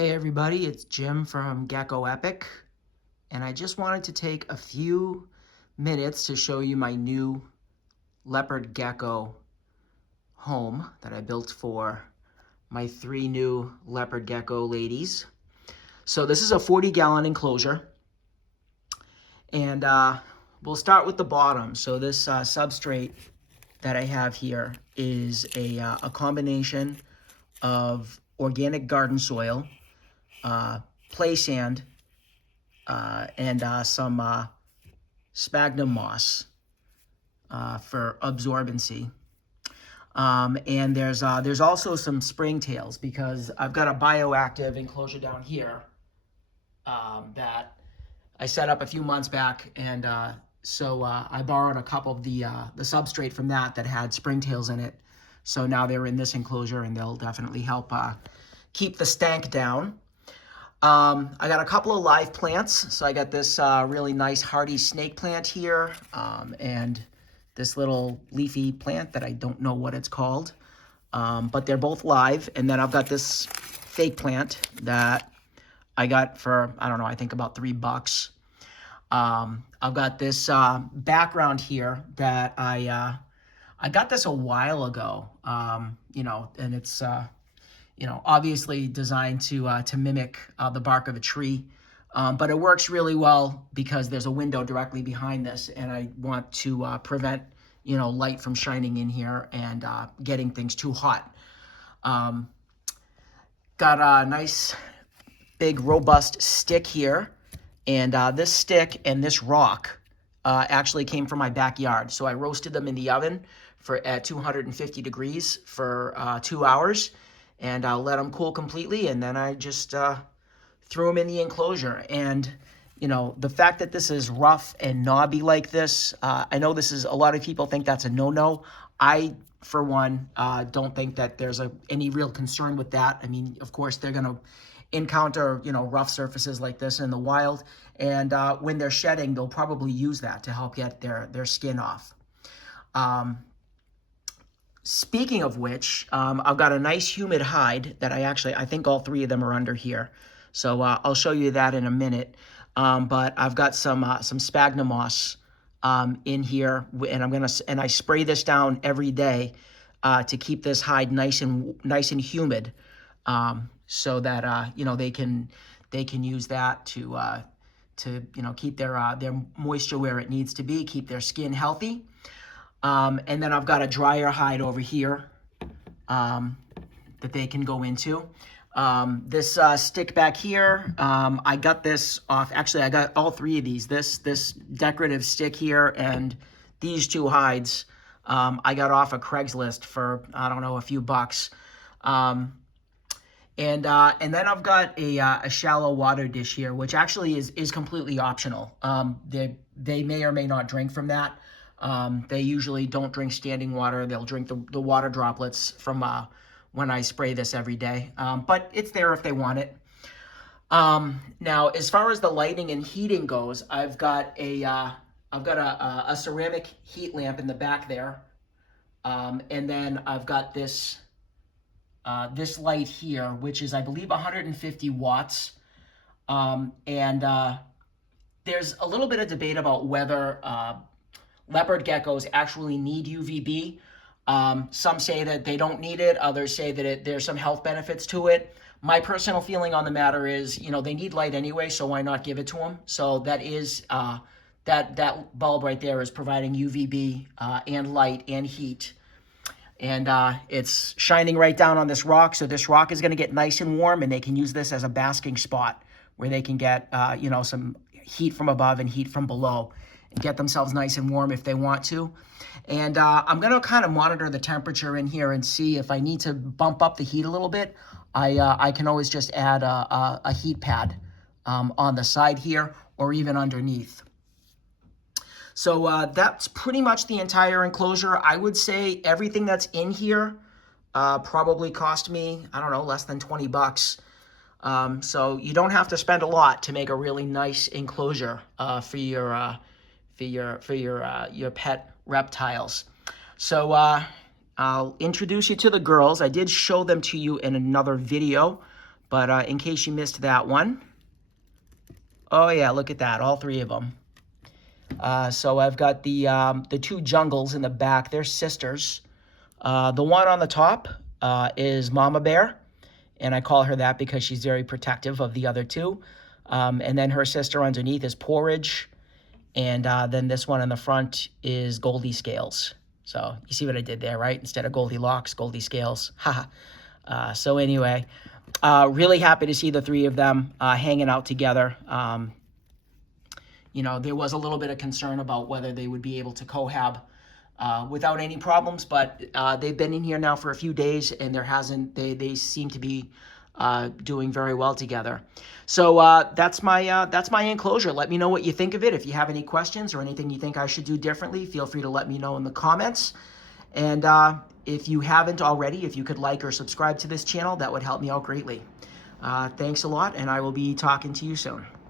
Hey everybody, it's Jim from Gecko Epic, and I just wanted to take a few minutes to show you my new Leopard Gecko home that I built for my 3 new Leopard Gecko ladies. So this is a 40-gallon enclosure, and we'll start with the bottom. So this substrate that I have here is a combination of organic garden soil, play sand, and some sphagnum moss for absorbency. And there's also some springtails because I've got a bioactive enclosure down here that I set up a few months back, and so I borrowed a couple of the substrate from that had springtails in it. So now they're in this enclosure, and they'll definitely help keep the stank down. I got a couple of live plants. So I got this really nice hardy snake plant here, and this little leafy plant that I don't know what it's called, but they're both live. And then I've got this fake plant that I got for, I don't know, I think about $3. I've got this background here that I got this a while ago, and it's obviously designed to mimic the bark of a tree, but it works really well because there's a window directly behind this, and I want to prevent light from shining in here and getting things too hot. Got a nice big robust stick here, and this stick and this rock actually came from my backyard. So I roasted them in the oven at 250 degrees for 2 hours, and I'll let them cool completely, and then I just threw them in the enclosure. And the fact that this is rough and knobby like this, I know this is, a lot of people think that's a no-no. I, for one, don't think that there's any real concern with that. I mean, of course, they're going to encounter, rough surfaces like this in the wild, and when they're shedding, they'll probably use that to help get their skin off. Speaking of which, I've got a nice humid hide that I think all 3 of them are under here. So I'll show you that in a minute. But I've got some sphagnum moss in here, and I spray this down every day to keep this hide nice and humid, so that they can use that to keep their moisture where it needs to be, keep their skin healthy. And then I've got a drier hide over here that they can go into. This stick back here, I got this off. Actually, I got all 3 of these. This decorative stick here and these 2 hides, I got off of Craigslist for, I don't know, a few bucks. And then I've got a shallow water dish here, which actually is completely optional. They may or may not drink from that. They usually don't drink standing water. They'll drink the water droplets from when I spray this every day. But it's there if they want it. Now, as far as the lighting and heating goes, I've got a ceramic heat lamp in the back there, and then I've got this light here, which is, I believe, 150 watts. And there's a little bit of debate about whether leopard geckos actually need UVB. Some say that they don't need it. Others say that there's some health benefits to it. My personal feeling on the matter is, they need light anyway, so why not give it to them? So that is, that bulb right there is providing UVB and light and heat. And it's shining right down on this rock, so this rock is going to get nice and warm, and they can use this as a basking spot where they can get, some heat from above and heat from below, and get themselves nice and warm if they want to. And I'm going to kind of monitor the temperature in here and see if I need to bump up the heat a little bit. I can always just add a heat pad on the side here or even underneath. So that's pretty much the entire enclosure. I would say everything that's in here probably cost me, I don't know, less than 20 bucks. So you don't have to spend a lot to make a really nice enclosure for your pet reptiles. So I'll introduce you to the girls. I did show them to you in another video, But in case you missed that one, oh yeah, look at that, all three of them. So I've got the two jungles in the back. They're sisters. The one on the top is Mama Bear, and I call her that because she's very protective of the other two. And then her sister underneath is Porridge, and then this one in the front is Goldie Scales. So you see what I did there, right? Instead of Goldilocks, Goldie Scales. So anyway, really happy to see the three of them hanging out together. You know, there was a little bit of concern about whether they would be able to cohab without any problems, but they've been in here now for a few days, and they seem to be doing very well together. So that's my enclosure. Let me know what you think of it. If you have any questions or anything you think I should do differently, feel free to let me know in the comments. And if you haven't already, if you could like or subscribe to this channel, that would help me out greatly. Thanks a lot, and I will be talking to you soon.